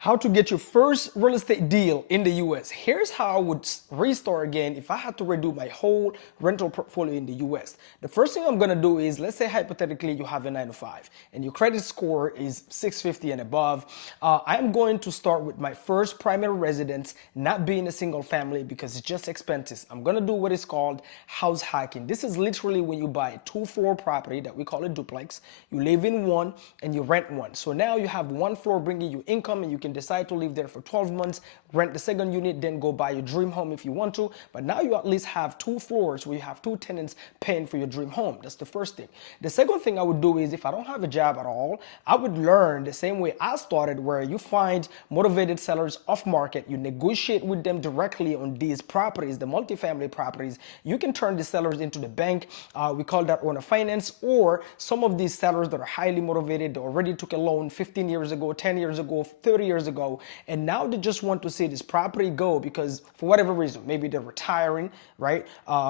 How to get your first real estate deal in the US. Here's how I would restart again if I had to redo my whole rental portfolio in the US. The first thing I'm gonna do is, let's say hypothetically you have a 9 to 5 and your credit score is 650 and above. I'm going to start with my first primary residence, not being a single family because it's just expensive. I'm gonna do what is called house hacking. This is literally when you buy a 2-floor property that we call a duplex. You live in one and you rent one. So now you have one floor bringing you income and you can decide to live there for 12 months, rent the second unit, then go buy your dream home if you want to. But now you at least have 2 floors where you have 2 tenants paying for your dream home. That's the first thing. The second thing I would do is, if I don't have a job at all, I would learn the same way I started, where you find motivated sellers off market, you negotiate with them directly on these properties, the multifamily properties. You can turn the sellers into the bank. We call that owner finance. Or some of these sellers that are highly motivated, they already took a loan 15 years ago, 10 years ago, 30 years ago, and now they just want to see this property go because for whatever reason, maybe they're retiring, right?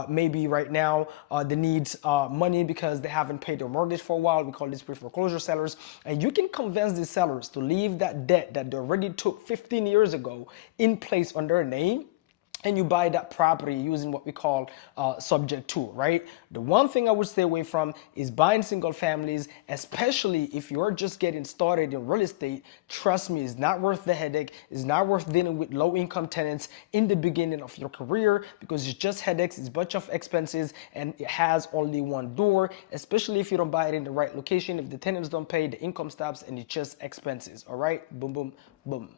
Maybe right now they need money because they haven't paid their mortgage for a while. We call this pre-foreclosure sellers. And you can convince these sellers to leave that debt that they already took 15 years ago in place on their name, and you buy that property using what we call subject to, right? The one thing I would stay away from is buying single families, especially if you're just getting started in real estate. Trust me, it's not worth the headache. It's not worth dealing with low income tenants in the beginning of your career because it's just headaches, it's a bunch of expenses, and it has only one door, especially if you don't buy it in the right location. If the tenants don't pay, the income stops and it's just expenses, all right? Boom, boom, boom.